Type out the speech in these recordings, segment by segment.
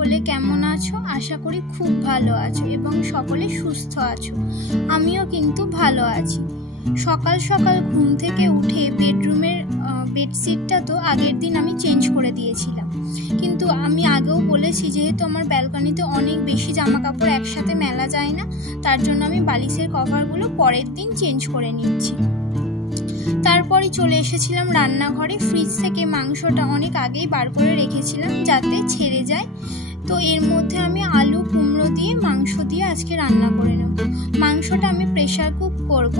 সকলে কেমন আছো? আশা করি খুব ভালো আছো এবং সকলে সুস্থ আছো। আমিও কিন্তু ভালো আছি। সকাল সকাল ঘুম থেকে উঠে বেডরুমের বেডশিটটা তো আগের দিন আমি চেঞ্জ করে দিয়েছিলাম, কিন্তু আমি আগেও বলেছি যেহেতু আমার ব্যালকনিতে অনেক বেশি জামা কাপড় একসাথে মেলা যায় না, তার জন্য আমি বালিশের কভারগুলো পরের দিন চেঞ্জ করে নিচ্ছি। তারপরই চলে এসেছিলাম রান্নাঘরে। ফ্রিজ থেকে মাংসটা অনেক আগেই বার করে রেখেছিলাম যাতে ছেড়ে যায়। তো এর মধ্যে আমি আলু কুমড়ো দিয়ে মাংস দিয়ে আজকে রান্না করে নেব। মাংসটা আমি প্রেশার কুক করব,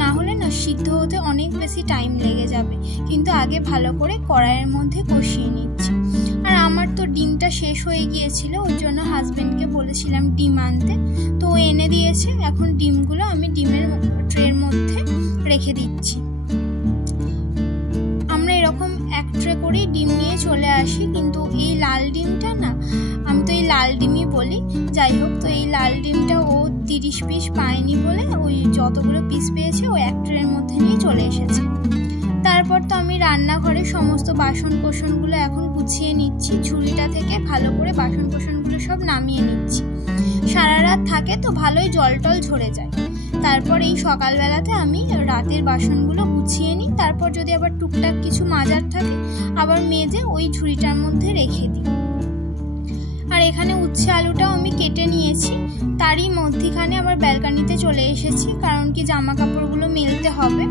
না হলে না সিদ্ধ হতে অনেক বেশি টাইম লেগে যাবে, কিন্তু আগে ভালো করে কড়াইয়ের মধ্যে কষিয়ে নিচ্ছি। আর আমার তো ডিমটা শেষ হয়ে গিয়েছিল, ওর জন্য হাজব্যান্ডকে বলেছিলাম ডিম আনতে, তো ও এনে দিয়েছে। এখন ডিমগুলো আমি ডিমের ট্রের মধ্যে রেখে দিচ্ছি। আমরা এরকম এক ট্রে করেই ডিম নিয়ে চলে আসি, কিন্তু এই লাল ডিমটা না, আমি তো এই লাল ডিমই বলি, যাই হোক, তো এই লাল ডিমটা ও 30 পিস পায়নি বলে ওই যতগুলো পিস পেয়েছে ও এক ট্রের মধ্যে নিয়ে চলে এসেছে। তারপর তো আমি রান্নাঘরে সমস্ত বাসন কোসনগুলো এখন গুছিয়ে নিচ্ছি। ঝুড়িটা থেকে ভালো করে বাসন কোসনগুলো সব নামিয়ে নিচ্ছি। সারা রাত থাকে তো ভালোই জল টল ঝরে যায়। তারপর এই সকালবেলাতে আমি রাতের বাসনগুলো গুছিয়ে নিই। তারপর যদি আবার টুকটাক কিছু মাজার থাকে আবার মেজে ওই ঝুড়িটার মধ্যে রেখে দিই। আর এখানে উচ্ছে আলুটাও আমি কেটে নিয়েছি। তারই মধ্যিখানে আবার ব্যালকনিতে চলে এসেছি, কারণ কি জামা কাপড়গুলো মেলতে হবে।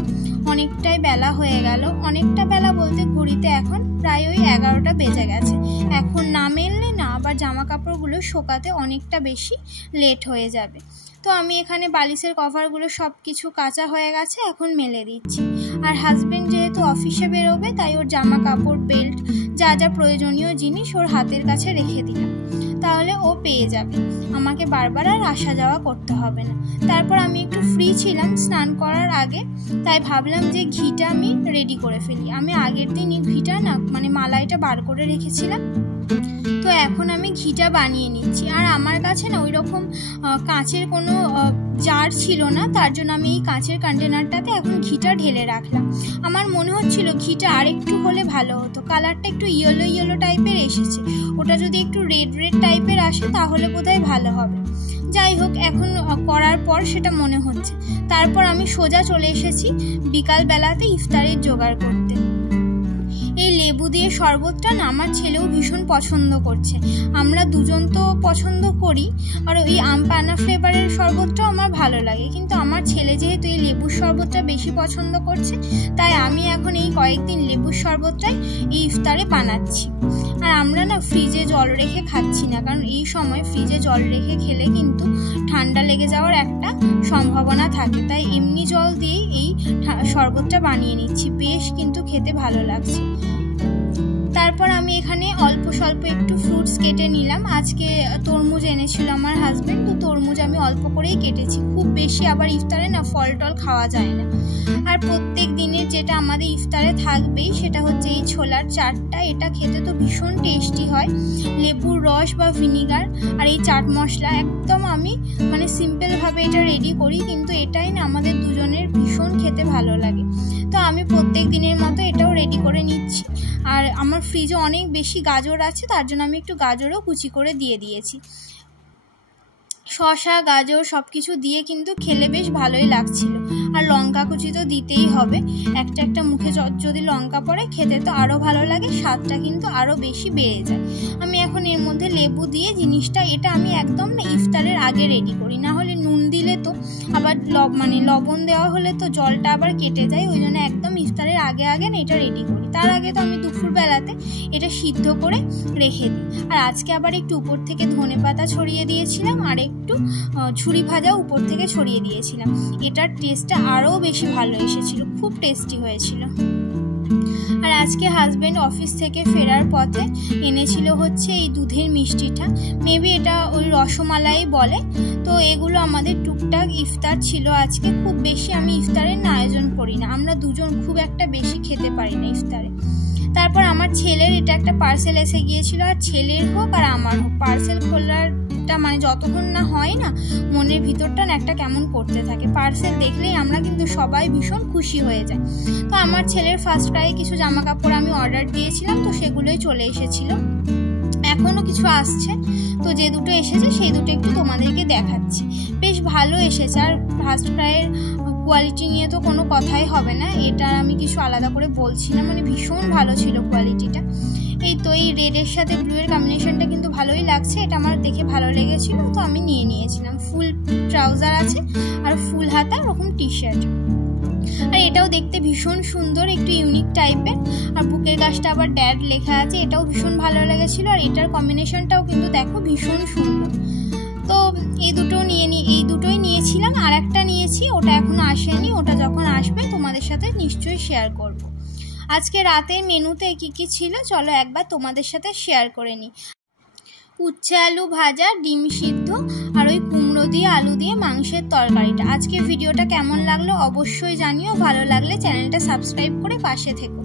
অনেকটাই বেলা হয়ে গেল, অনেকটা বেলা বলতে ঘড়িতে এখন প্রায় ওই 11টা বেজে গেছে। এখন না মেললে না আবার জামা কাপড়গুলো শোকাতে অনেকটা বেশি লেট হয়ে যাবে। তো আমি এখানে বালিশের কভারগুলো সব কিছু কাঁচা হয়ে গেছে, এখন মেলে দিচ্ছি। আর হাজব্যান্ড যেহেতু অফিসে বেরোবে, তাই ওর জামা কাপড় বেল্ট যা যা প্রয়োজনীয় জিনিস ওর হাতের কাছে রেখে দিলাম, তাহলে ও পেয়ে যাবে, আমাকে বারবার আর আসা যাওয়া করতে হবে না। তারপর আমি একটু ফ্রি ছিলাম স্নান করার আগে, তাই ভাবলাম যে ঘিটা আমি রেডি করে ফেলি। আমি আগের দিন এই ঘিটা না মালাইটা বার করে রেখেছিলাম, তো এখন আমি ঘিটা বানিয়ে নিচ্ছি। আর আমার কাছে না ওই রকম কাঁচের কোনো জার ছিল না, তার জন্য আমি এই কাঁচের কন্টেনারটাতে এখন ঘিটা ঢেলে রাখলাম। আমার মনে হচ্ছিল ঘিটা আর একটু হলে ভালো হতো, কালারটা একটু ইয়েলো ইয়েলো টাইপের এসেছে, ওটা যদি একটু রেড রেড টাইপের আসে তাহলে বোধহয় ভালো হবে। যাই হোক, এখন করার পর সেটা মনে হচ্ছে। তারপর আমি সোজা চলে এসেছি বিকালবেলাতে ইফতারের জোগাড় করতে। এই লেবু দিয়ে শরবতটা না আমার ছেলেও ভীষণ পছন্দ করছে, আমরা দুজন তো পছন্দ করি। আর ওই আম পানা ফ্লেভারের শরবতটাও আমার ভালো লাগে, কিন্তু আমার ছেলে যেহেতু এই লেবুর শরবতটা বেশি পছন্দ করছে, তাই আমি এখন এই কয়েকদিন লেবুর শরবতটাই এই ইফতারে বানাচ্ছি। আর আমরা না ফ্রিজে জল রেখে খাচ্ছি না, কারণ এই সময় ফ্রিজে জল রেখে খেলে কিন্তু ঠান্ডা লেগে যাওয়ার একটা সম্ভাবনা থাকে, তাই এমনি জল দিয়েই এই শরবতটা বানিয়ে নিচ্ছি। বেশ কিন্তু খেতে ভালো লাগছে। তারপর আমি এখানে অল্প স্বল্প একটু ফ্রুটস কেটে নিলাম। আজকে তরমুজ এনেছিল আমার হাজব্যান্ড, তো তরমুজ আমি অল্প করেই কেটেছি, খুব বেশি আবার ইফতারে না ফল টল খাওয়া যায় না। আর প্রত্যেক দিনের যেটা আমাদের ইফতারে থাকবেই সেটা হচ্ছে এই ছোলার চাটটা। এটা খেতে তো ভীষণ টেস্টি হয়, লেবুর রস বা ভিনিগার আর এই চাট মশলা, একদম আমি সিম্পলভাবে এটা রেডি করি, কিন্তু এটাই না আমাদের দুজনের ভীষণ খেতে ভালো লাগে। তো আমি প্রত্যেক দিনের মতো এটাও রেডি করে নিচ্ছি। আর আমার ফ্রিজে অনেক বেশি গাজর আছে, তার জন্য আমি একটু গাজরও কুচি করে দিয়ে দিয়েছি। শসা গাজর সব কিছু দিয়ে কিন্তু খেলে বেশ ভালোই লাগছিল। আর লঙ্কা কুচি তো দিতেই হবে, একটা একটা মুখে যদি লঙ্কা পড়ে খেতে তো আরও ভালো লাগে, স্বাদটা কিন্তু আরও বেশি বেড়ে যায়। আমি এখন এর মধ্যে লেবু দিয়ে জিনিসটা, এটা আমি একদম না ইফতারের আগে রেডি করি, না হলে নুন দিলে তো আবার লবণ দেওয়া হলে তো জলটা আবার কেটে যায়, ওই জন্য একদম ইফতারের আগে আগে না এটা রেডি করি। তার আগে তো আমি দুপুরবেলাতে এটা সিদ্ধ করে রেখে দিই। আর আজকে আবার একটু উপর থেকে ধনেপাতা ছড়িয়ে দিয়েছিলাম, আর একটু ঝুরি ভাজা উপর থেকে ছড়িয়ে দিয়েছিলাম। এটার টেস্টটা আরও বেশি ভালো এসেছিল, খুব টেস্টি হয়েছিল। আর আজকে হাজব্যান্ড অফিস থেকে ফেরার পথে এনেছিল হচ্ছে এই দুধের মিষ্টিটা, মেবি এটা ওই রসমালাই বলে। তো এগুলো আমাদের টুকটাক ইফতার ছিল আজকে। খুব বেশি আমি ইফতারের না আয়োজন করি না, আমরা দুজন খুব একটা বেশি খেতে পারি না ইফতারে। তারপর আমার ছেলের এটা একটা পার্সেল এসে গিয়েছিল, আর ছেলের হোক আর আমার হোক পার্সেল খোলারটা যতক্ষণ না হয় না মনের ভিতরটা না একটা কেমন করতে থাকে। পার্সেল দেখলেই আমরা কিন্তু সবাই ভীষণ খুশি হয়ে যায়। তো আমার ছেলের ফার্স্ট ক্রাইয়ে কিছু জামা কাপড় আমি অর্ডার দিয়েছিলাম, তো সেগুলোই চলে এসেছিল। এখনও কিছু আসছে, তো যে দুটো এসেছে সেই দুটো একটু তোমাদেরকে দেখাচ্ছি। বেশ ভালো এসেছে, আর ফার্স্ট ক্রাইয়ের কোয়ালিটি নিয়ে তো কোনো কথাই হবে না, এটা আমি কিছু আলাদা করে বলছি না, মানে ভীষণ ভালো ছিল কোয়ালিটিটা। এই তো এই রেডের সাথে ব্লুয়ের কম্বিনেশনটা কিন্তু ভালোই লাগছে, এটা আমার দেখে ভালো লেগেছিল, তো আমি নিয়ে নিয়েছিলাম। ফুল ট্রাউজার আছে আর ফুল হাতা ওরকম টি শার্ট, আর এটাও দেখতে ভীষণ সুন্দর, একটু ইউনিক টাইপের, আর বুকের কাজটা আবার ড্যাড লেখা আছে, এটাও ভীষণ ভালো লেগেছিল। আর এটার কম্বিনেশনটাও কিন্তু দেখো ভীষণ সুন্দর। তো এই দুটোই নিয়েছিলাম, আর একটা নিয়েছি, ওটা এখনো আসেনি, ওটা যখন আসবে তোমাদের সাথে নিশ্চয়ই শেয়ার করব। আজকে রাতের মেনুতে কি কি ছিল চলো একবার তোমাদের সাথে শেয়ার করে নিই। উচ্ছে আলু ভাজা, ডিম সিদ্ধ, আর ওই কুমড়ো দিয়ে আলু দিয়ে মাংসের তরকারিটা। আজকে ভিডিওটা কেমন লাগলো অবশ্যই জানিও, ভালো লাগলে চ্যানেলটা সাবস্ক্রাইব করে পাশে থেকো।